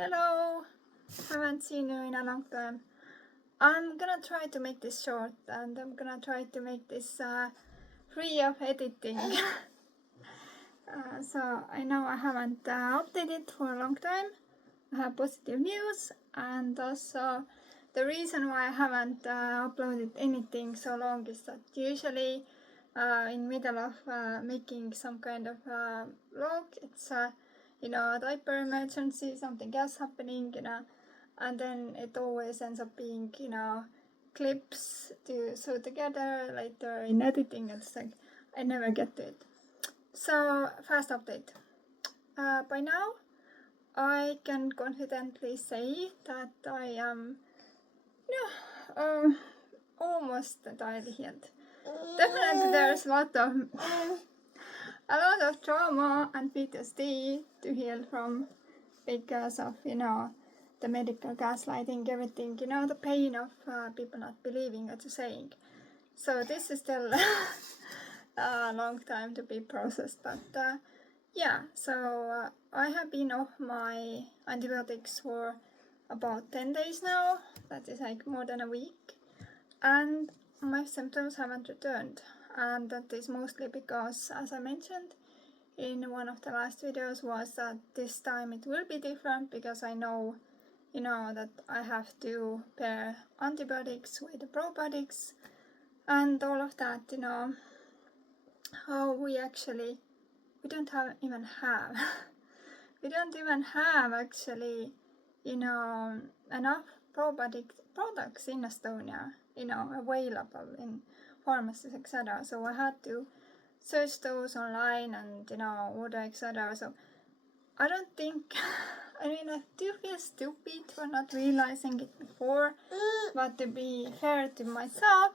Hello! Haven't seen you in a long time. I'm gonna try to make this short and I'm gonna try to make this free of editing. So I know I haven't updated for a long time. I have positive news, and also the reason why I haven't uploaded anything so long is that usually in middle of making some kind of vlog, it's a diaper emergency, something else happening, and then it always ends up being clips to sew together later in editing, and it's like I never get to it. So fast update. By now I can confidently say that I am almost entirely healed. Definitely there's a lot of trauma and PTSD to heal from because of the medical gaslighting, everything, the pain of people not believing what you're saying. So this is still a long time to be processed, but yeah, so I have been off my antibiotics for about 10 days now. That is like more than a week, and my symptoms haven't returned, and that is mostly because, as I mentioned in one of the last videos, was that this time it will be different because I know that I have to pair antibiotics with the probiotics and all of that, how we don't even have actually enough probiotic products in Estonia, available in pharmacies, etc. So I had to search those online and order, etc. So I don't think I do feel stupid for not realizing it before, but to be fair to myself,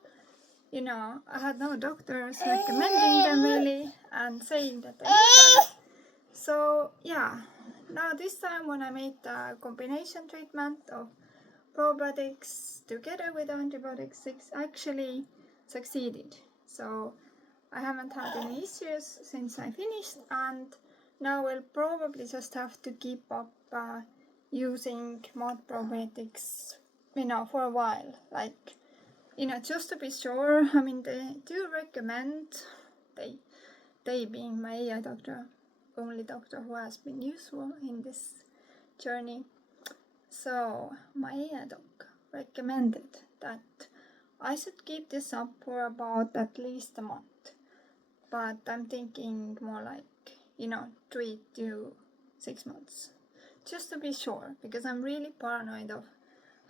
I had no doctors recommending them really and saying that I need them. So yeah, now this time when I made the combination treatment of probiotics together with antibiotics, it actually succeeded. So I haven't had any issues since I finished, and now we'll probably just have to keep up using mod probiotics, for a while, like, just to be sure. I mean, they do recommend, they being my AI doctor, only doctor who has been useful in this journey. So my AI doc recommended that I should keep this up for about at least a month. But I'm thinking more like, 3 to 6 months. Just to be sure, because I'm really paranoid of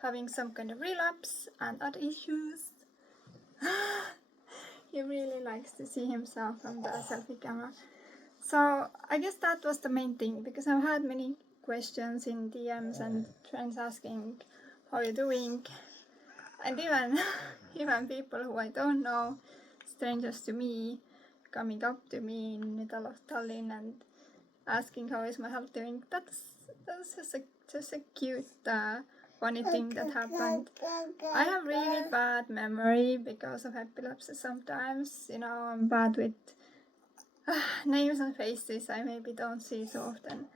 having some kind of relapse and other issues. He really likes to see himself on the selfie camera. So I guess that was the main thing, because I've had many questions in DMs and friends asking how you're doing, and even people who I don't know, strangers to me, coming up to me in middle of Tallinn and asking how is my health doing. That's just a cute funny thing that happened. I have really bad memory because of epilepsy sometimes. I'm bad with names and faces I maybe don't see so often.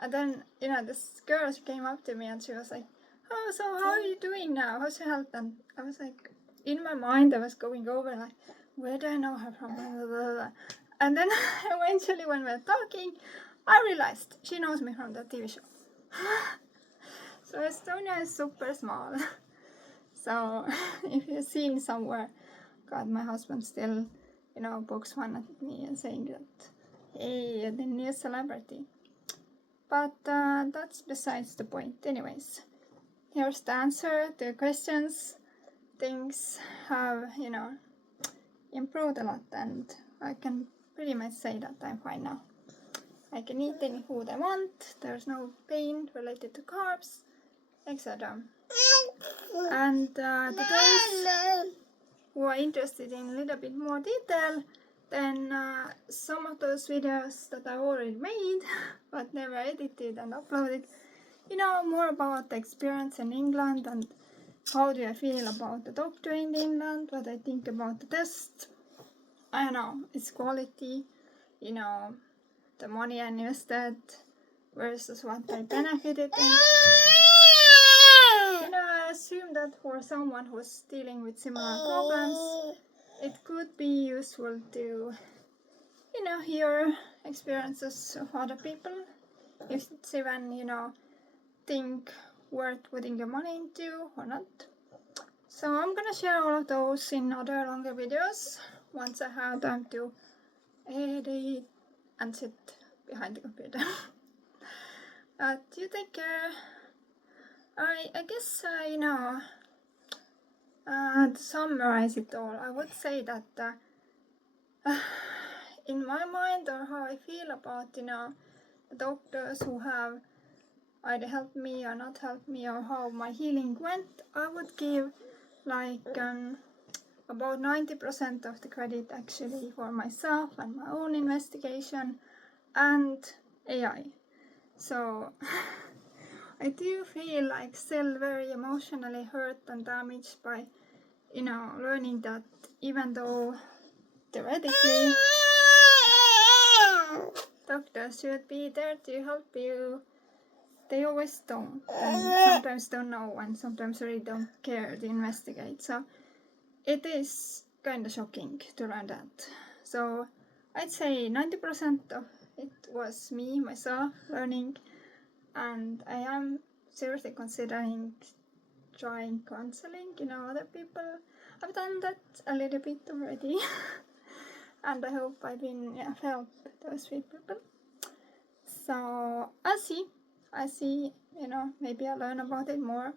And then, this girl, she came up to me and she was like, oh, so how are you doing now? How's your health? And I was like, in my mind I was going over like, where do I know her from? Blah, blah, blah. And then eventually when we were talking, I realized she knows me from the TV show. So Estonia is super small. So if you're seeing somewhere, God, my husband still, pokes fun at me and saying that, hey, you're the new celebrity. But that's besides the point. Anyways, here's the answer to your questions. Things have, improved a lot, and I can pretty much say that I'm fine now. I can eat any food I want. There's no pain related to carbs, etc. And the guys who are interested in a little bit more detail, then some of those videos that I already made but never edited and uploaded, more about the experience in England and how do I feel about the doctor in England, what I think about the test. I don't know, its quality, the money I invested, versus what I benefited. And I assume that for someone who's dealing with similar problems, it could be useful to, hear experiences of other people. If it's even, think worth putting your money into or not. So I'm gonna share all of those in other longer videos once I have time to edit and sit behind the computer. But you take care. I guess, to summarize it all, I would say that in my mind, or how I feel about, the doctors who have either helped me or not helped me, or how my healing went, I would give like about 90% of the credit actually for myself and my own investigation and AI. So I do feel like still very emotionally hurt and damaged by, learning that even though theoretically doctors should be there to help you, they always don't, and sometimes don't know, and sometimes really don't care to investigate. So it is kind of shocking to learn that. So I'd say 90% of it was me, myself, learning, and I am seriously considering trying counseling, other people. I've done that a little bit already, and I hope I've been help those few people. So I see, maybe I'll learn about it more.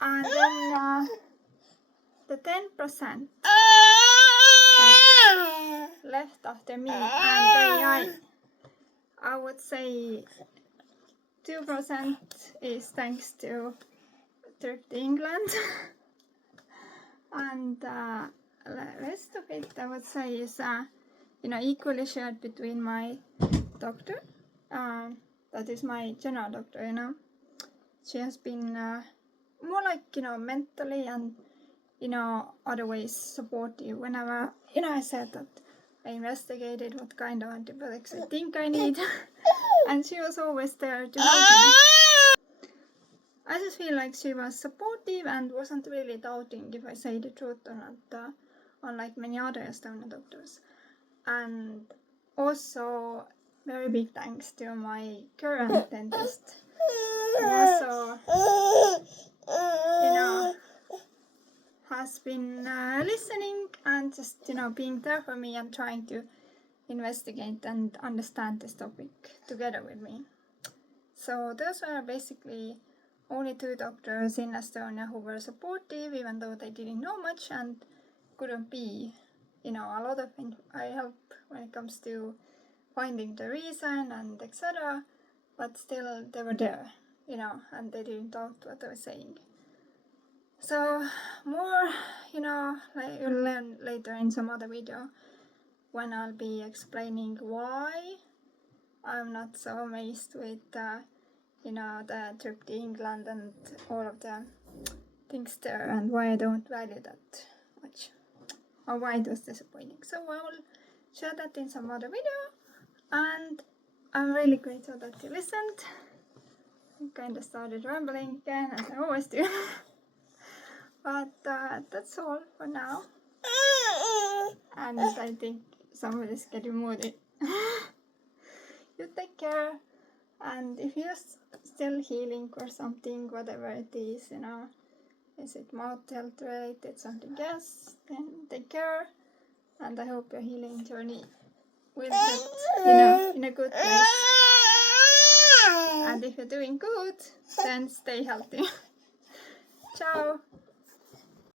And then the 10% that left after me and AI, I would say 2% is thanks to trip to England. And the rest of it, I would say, is equally shared between my doctor, that is my general doctor. She has been more like mentally and other ways supportive whenever I said that I investigated what kind of antibiotics I think I need, and she was always there to help me. I just feel like she was supportive and wasn't really doubting if I say the truth or not, unlike many other Estonian doctors. And also, very big thanks to my current dentist, who also, has been listening and just, being there for me and trying to investigate and understand this topic together with me. So those were basically only 2 doctors in Estonia who were supportive, even though they didn't know much and couldn't be, a lot of help when it comes to finding the reason and etc. But still, they were there, and they didn't doubt what I was saying. So more, you'll learn later in some other video when I'll be explaining why I'm not so amazed with the trip to England and all of the things there, and why I don't value that much, or why it was disappointing. So I will share that in some other video, and I'm really grateful that you listened. I kind of started rambling again, as I always do. But that's all for now. And I think somebody's getting moody. You take care, and if you're still healing or something, whatever it is, is it mouth health related, something else, then take care, and I hope your healing journey will get, in a good place. And if you're doing good, then stay healthy. Ciao!